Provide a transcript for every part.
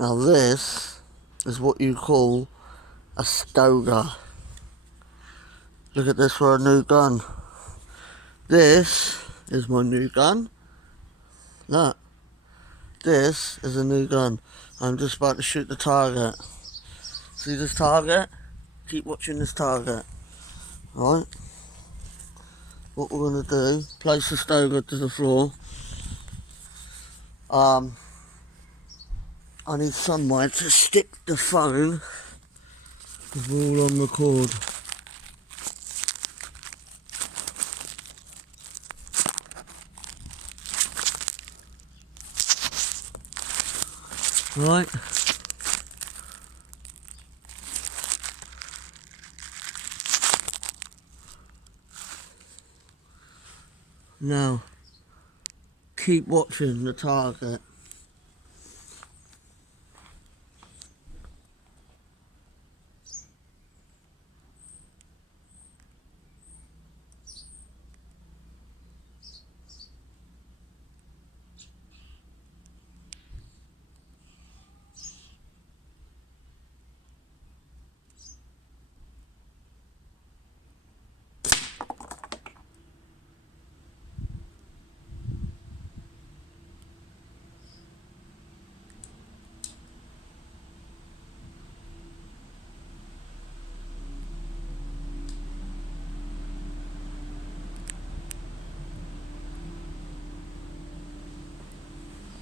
Now this is what you call a stoeger. Look at this for a new gun. This is my new gun. Look, this is a new gun. I'm just about to shoot the target. See this target? Keep watching this target. Right? What we're going to do, place the stoeger to the floor. I need somewhere to stick the phone because we're all on record. Right. Now, keep watching the target.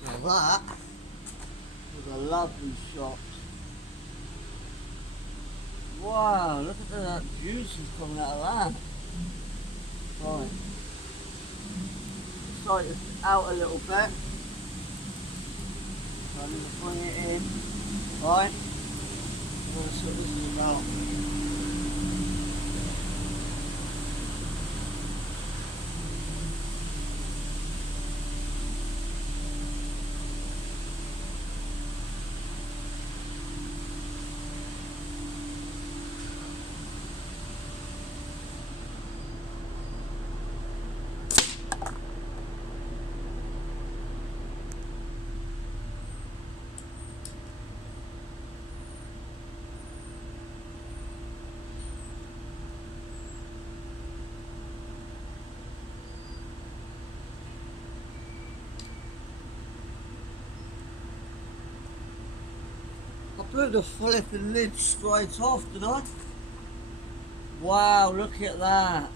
Now that was a lovely shot. Wow, look at that juices coming out of that. Right. Sight it out a little bit. So I'm going to bring it in. Right. I'm going to set this thing out. I blew the flipping lid straight off, didn't I? Wow, look at that.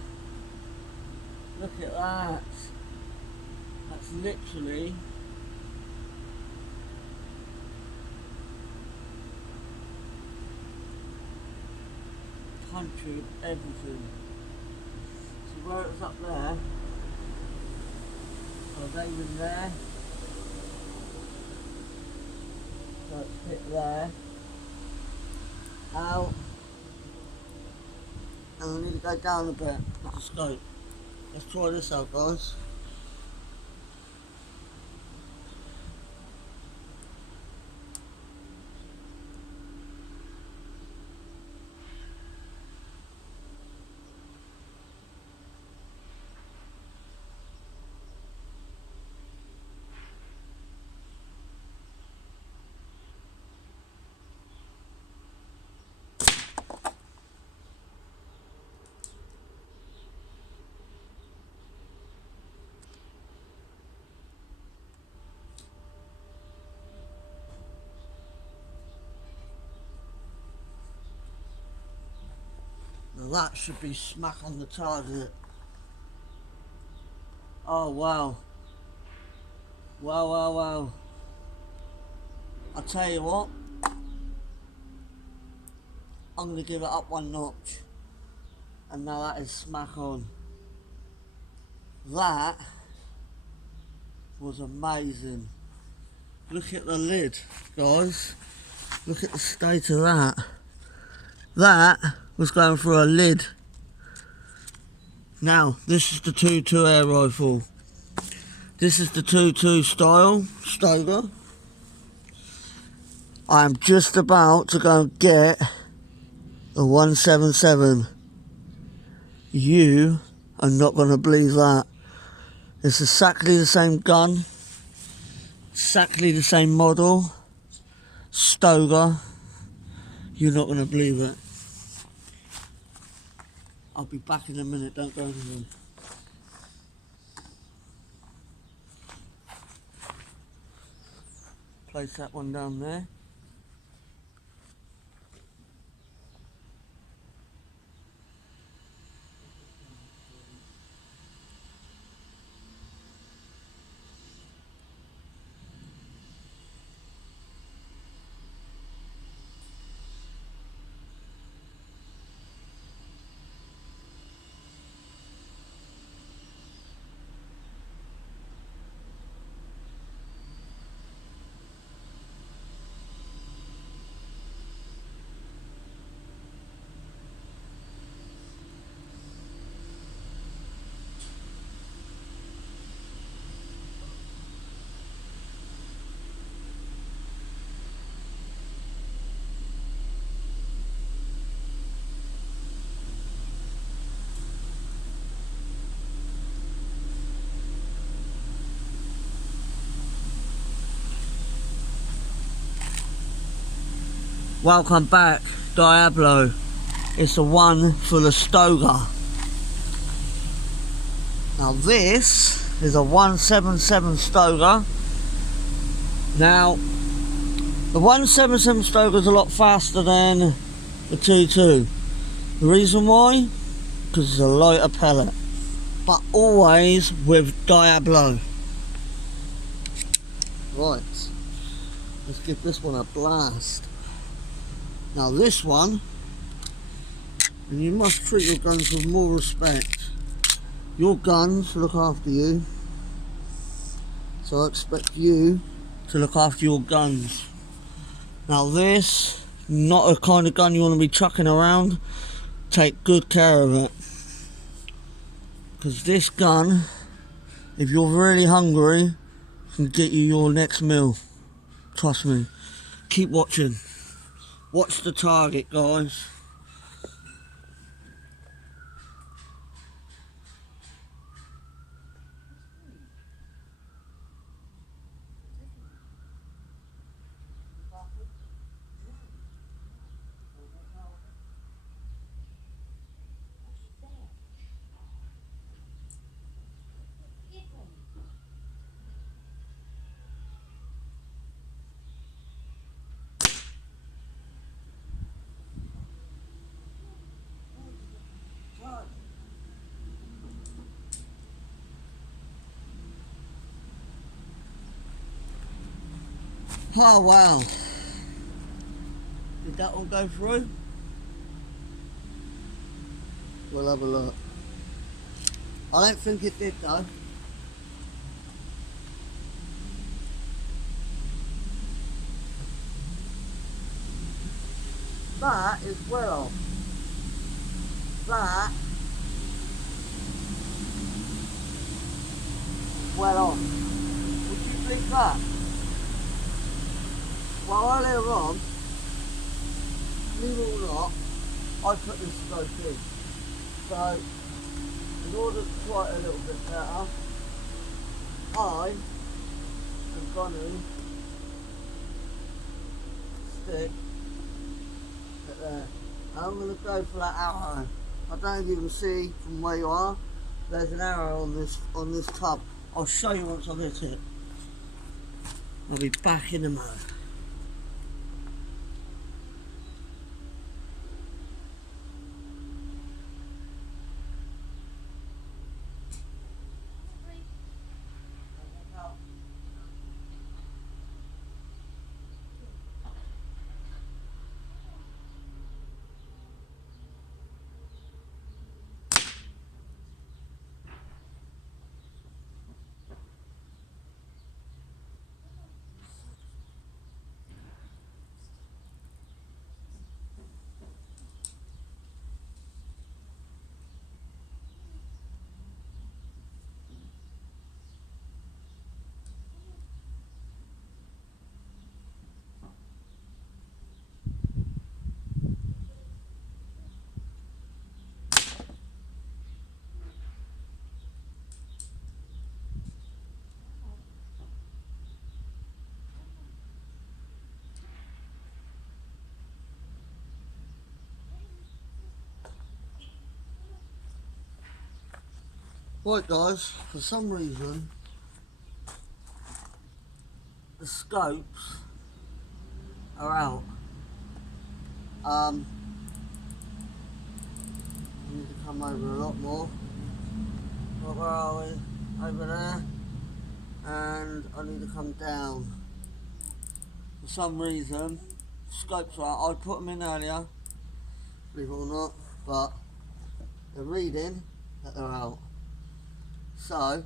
Look at that. That's literally punctured everything. So where it was up there, oh, they were there. So it's hit there. Out. And I need to go down a bit with the scope. Let's try this out, guys. Now that should be smack on the target. Oh wow. Wow, wow, wow. I'll tell you what, I'm going to give it up one notch. And now that is smack on. That was amazing. Look at the lid, guys. Look at the state of that. That was going through a lid. Now, this is the 2.2 air rifle. This is the 2.2 style, stoeger. I am just about to go and get a 177. You are not going to believe that. It's exactly the same gun, exactly the same model, stoeger. You're not going to believe it. I'll be back in a minute, don't go anywhere. Place that one down there. Welcome back, Diablo. It's the one for the stoeger. Now this is a 177 stoeger. Now the 177 stoeger is a lot faster than the 22. The reason why? Because it's a lighter pellet, but always with Diablo. Right, let's give this one a blast. Now this one, and you must treat your guns with more respect. Your guns look after you, so I expect you to look after your guns. Now this, not a kind of gun you want to be chucking around. Take good care of it, because this gun, if you're really hungry, can get you your next meal. Trust me. Keep watching. Watch the target, guys. Oh wow. Did that one go through? We'll have a look. I don't think it did though. That is well off. That well off. Would you believe that? Well, earlier on, believe it or not, I put this scope in. So, in order to try it a little bit better, I am going to stick it there. I'm going to go for that arrow. I don't know if you can see from where you are. There's an arrow on this tub. I'll show you once I've hit it. I'll be back in a moment. Right guys, for some reason the scopes are out. I need to come over a lot more. Well, where are we? Over there. And I need to come down. For some reason, scopes are out. I put them in earlier, believe it or not, but they're reading that they're out. So,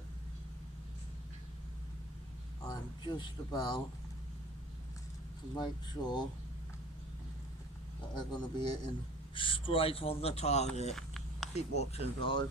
I'm just about to make sure that they're going to be hitting straight on the target. Keep watching guys.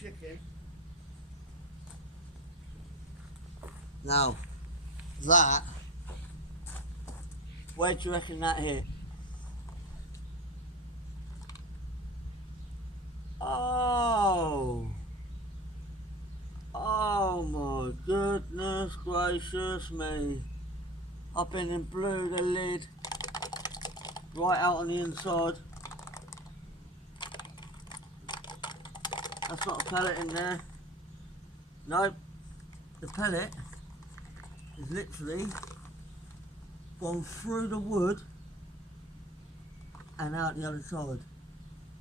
Chicken. Now, that, where do you reckon that hit? Oh! Oh my goodness gracious me. Up in and blew the lid right out on the inside. That's not a pellet in there. Nope. The pellet is literally gone through the wood and out the other side.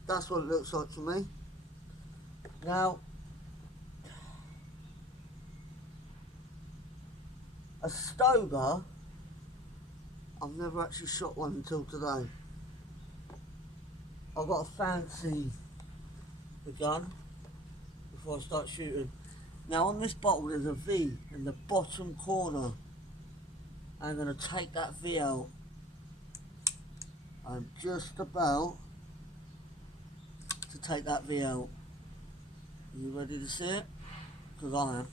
That's what it looks like to me. Now, a stoeger, I've never actually shot one until today. I've got to fancy the gun before I start shooting. Now on this bottle there's a V in the bottom corner. I'm going to take that V out. I'm just about to take that V out. Are you ready to see it? Because I am.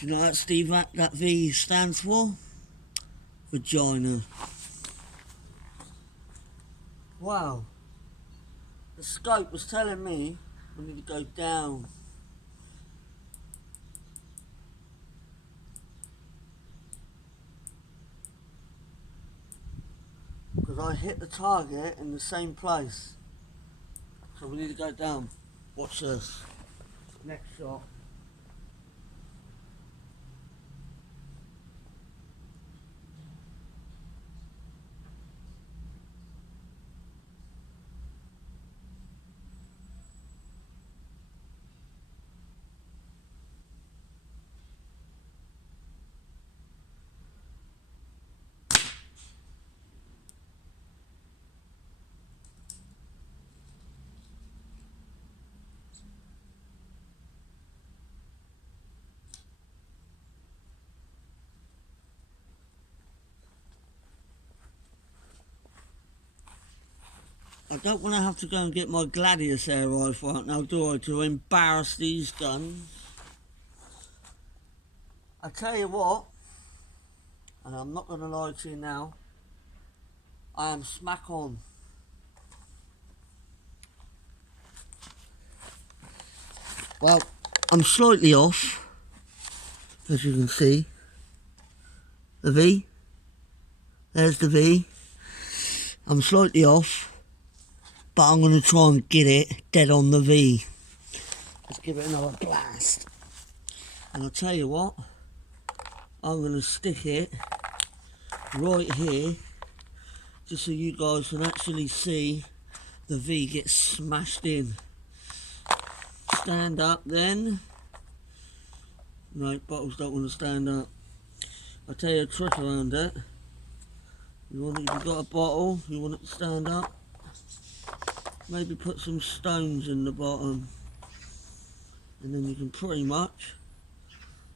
Do you know what Steve that V stands for? Vagina. Wow. The scope was telling me we need to go down. Because I hit the target in the same place. So we need to go down. Watch this. Next shot. I don't want to have to go and get my Gladius air rifle out now, do I, to embarrass these guns. I tell you what, And I'm not going to lie to you now, I am smack on. Well, I'm slightly off, as you can see. The V, there's the V. I'm slightly off, but I'm going to try and get it dead on the V. Let's give it another blast. And I'll tell you what, I'm going to stick it right here, just so you guys can actually see the V get smashed in. Stand up then. No, bottles don't want to stand up. I'll tell you a trick around it. If you've got a bottle, you want it to stand up, maybe put some stones in the bottom, and then you can pretty much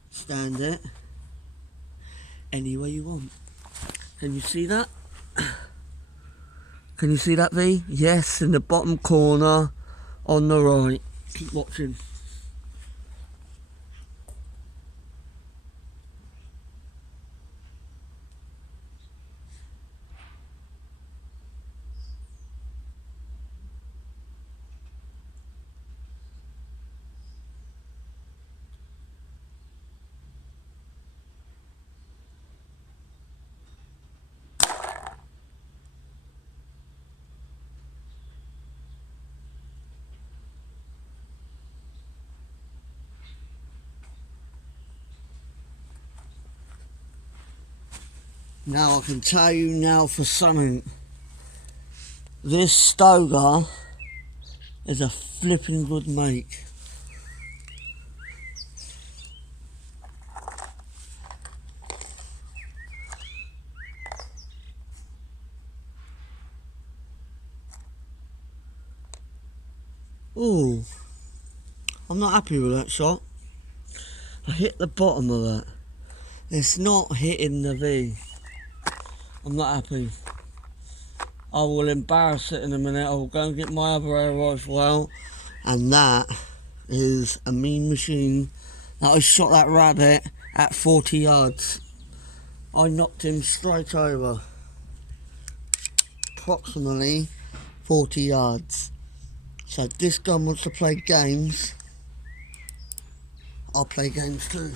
stand it any way you want. Can you see that? Can you see that V? Yes, in the bottom corner on the right. Keep watching. Now I can tell you now for something. This stoeger is a flipping good make. Ooh, I'm not happy with that shot. I hit the bottom of that. It's not hitting the V. I'm not happy. I will embarrass it in a minute. I will go and get my other air rifle out. And that is a mean machine. That I shot that rabbit at 40 yards. I knocked him straight over. Approximately 40 yards. So if this gun wants to play games, I'll play games too.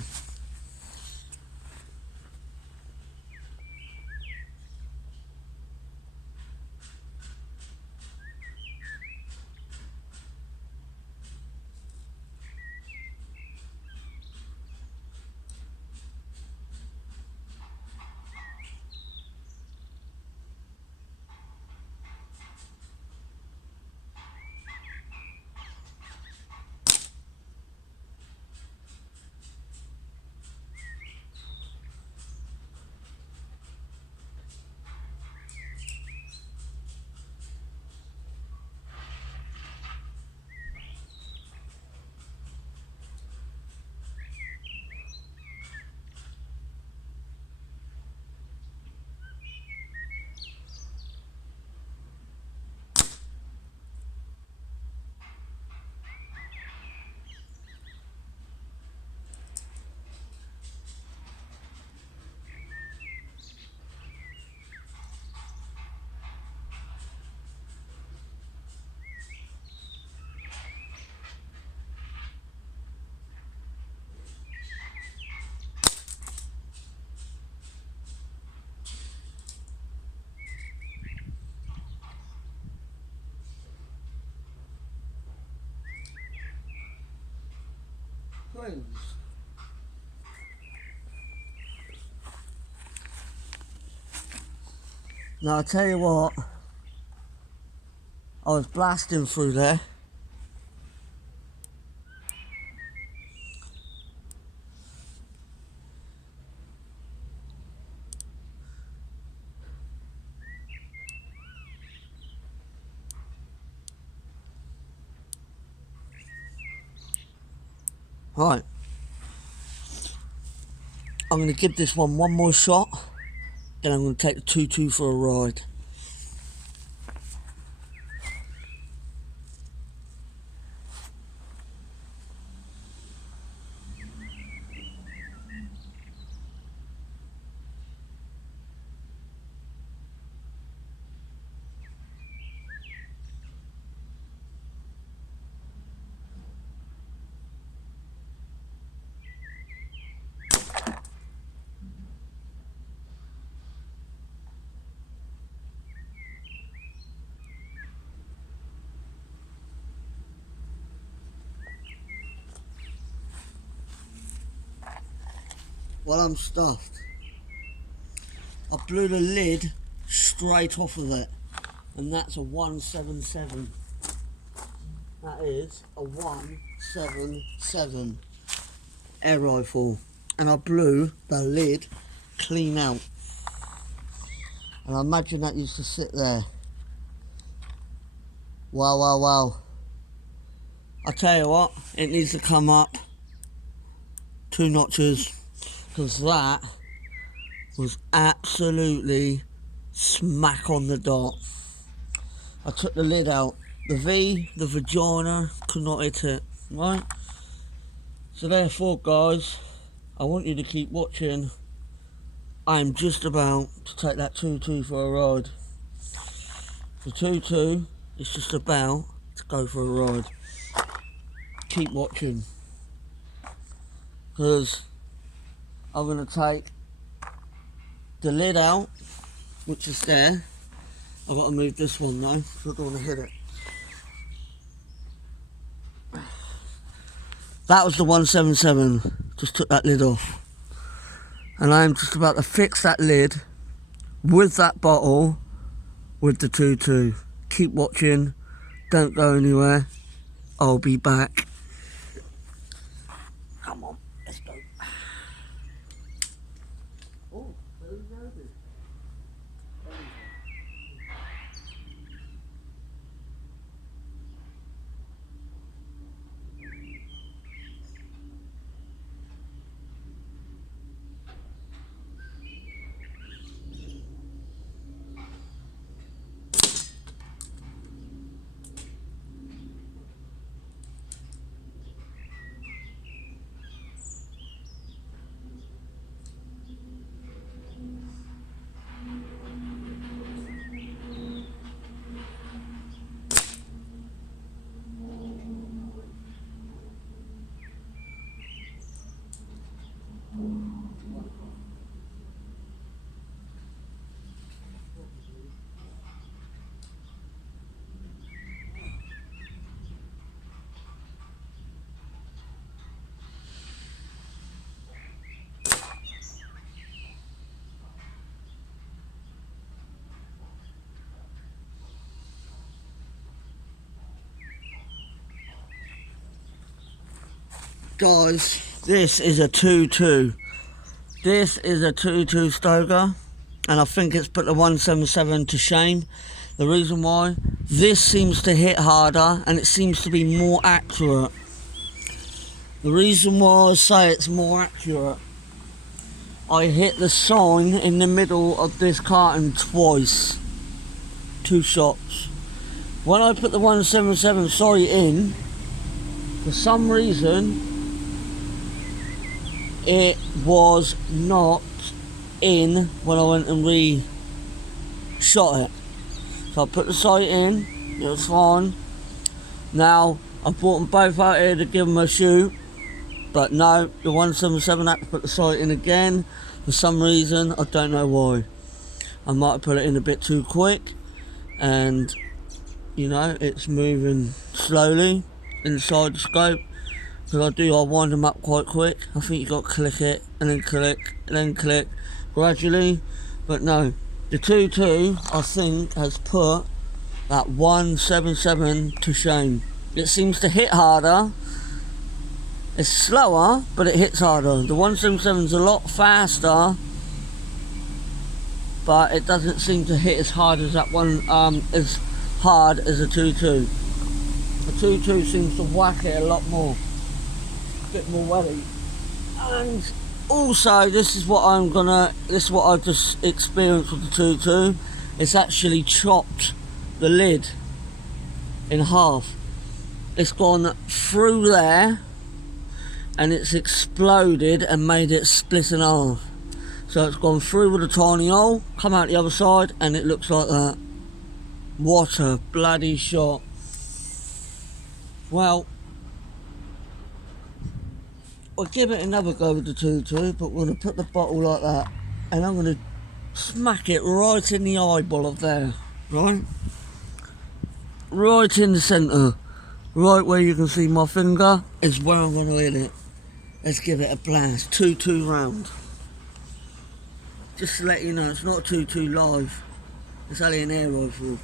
Friends. Now I tell you what, I was blasting through there. Right, I'm going to give this one more shot, then I'm going to take the 2-2 for a ride. while I'm stuffed. I blew the lid straight off of it, and that's a 177. That is a 177 air rifle, and I blew the lid clean out. And I imagine that used to sit there. Wow, wow, wow. I tell you what, it needs to come up 2 notches, because that was absolutely smack on the dot. I took the lid out. The V, the vagina, could not hit it, right? So therefore, guys, I want you to keep watching. I'm just about to take that 2-2 for a ride. The 2-2 is just about to go for a ride. Keep watching, because I'm going to take the lid out, which is there. I've got to move this one though, so I don't want to hit it. That was the 177, just took that lid off. And I'm just about to fix that lid with that bottle with the 2-2. Keep watching, don't go anywhere, I'll be back. Come on, let's go. Oh, very nervous. Guys, this is a 2-2. This is a 2-2 stoeger, and I think it's put the 177 to shame. The reason why, this seems to hit harder and it seems to be more accurate. The reason why I say it's more accurate, I hit the sign in the middle of this carton twice. 2 shots. When I put the 177 sight in, for some reason, it was not in when I went and re-shot it. So I put the sight in, it was fine. Now, I brought them both out here to give them a shoot, but no, the 177 had to put the sight in again. For some reason, I don't know why. I might have put it in a bit too quick, and you know, it's moving slowly inside the scope. Because I wind them up quite quick. I think you got to click it, and then click, and then click, gradually. But no, the 2-2, I think, has put that 177 to shame. It seems to hit harder. It's slower, but it hits harder. The 177's a lot faster, but it doesn't seem to hit as hard as that one, as hard as a 2-2. The 2-2 seems to whack it a lot more. Bit more welly. And also, this is what I've just experienced with the 2-2. It's actually chopped the lid in half. It's gone through there and it's exploded and made it split in half. So it's gone through with a tiny hole, come out the other side, and it looks like that. What a bloody shot. Well, I'll give it another go with the 2-2, but we're going to put the bottle like that, and I'm going to smack it right in the eyeball of there, right? Right in the centre, right where you can see my finger is where I'm going to hit it. Let's give it a blast, 2-2 round. Just to let you know, it's not a 2.2 live. It's only an air rifle.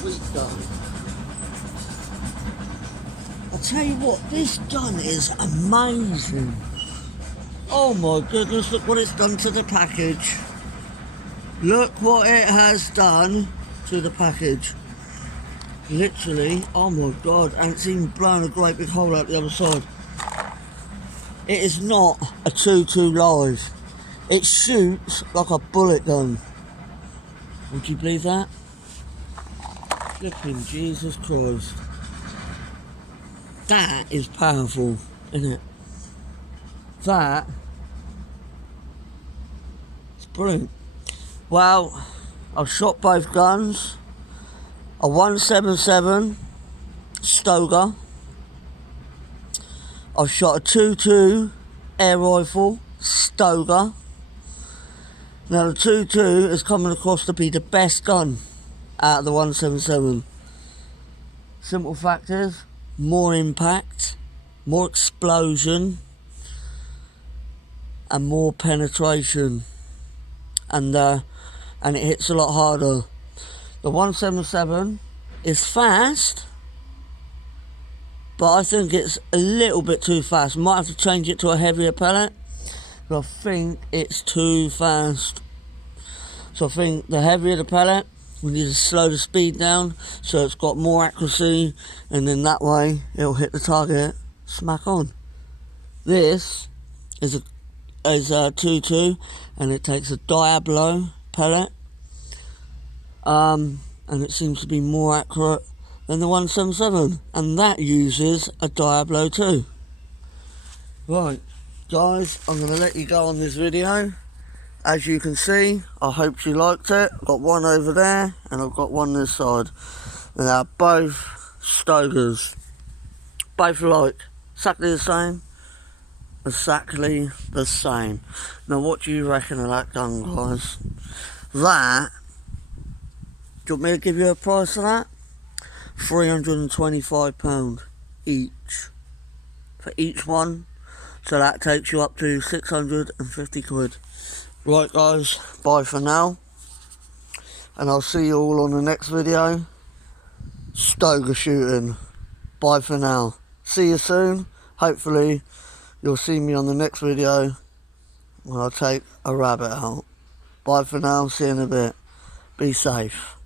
Sweet gun. I'll tell you what, this gun is amazing. Oh my goodness, look what it's done to the package. Look what it has done to the package. Literally, oh my god, and it's even blown a great big hole out the other side. It is not a 2.2 live. It shoots like a bullet gun. Would you believe that? Flipping Jesus Christ. That is powerful, isn't it? That is brilliant. Well, I've shot both guns. A 177 Stoeger. I've shot a 2.2 air rifle Stoeger. Now the 2.2 is coming across to be the best gun out of the 177. Simple fact is, more impact, more explosion, and more penetration, and it hits a lot harder. The 177 is fast, but I think it's a little bit too fast. Might have to change it to a heavier pellet, but I think it's too fast. So I think the heavier the pellet, we need to slow the speed down so it's got more accuracy, and then that way it'll hit the target smack on. This is a 2.2 and it takes a Diablo pellet, and it seems to be more accurate than the 177, and that uses a Diablo too. Right guys, I'm going to let you go on this video. As you can see, I hope you liked it. I've got one over there and I've got one this side, and they're both Stoegers, both alike, exactly the same. Exactly the same. Now what do you reckon of that gun, guys? That, do you want me to give you a price of that? £325 each for each one, so that takes you up to 650 quid. Right guys, bye for now, and I'll see you all on the next video. Stoeger shooting. Bye for now. See you soon. Hopefully you'll see me on the next video when I take a rabbit out. Bye for now, see you in a bit. Be safe.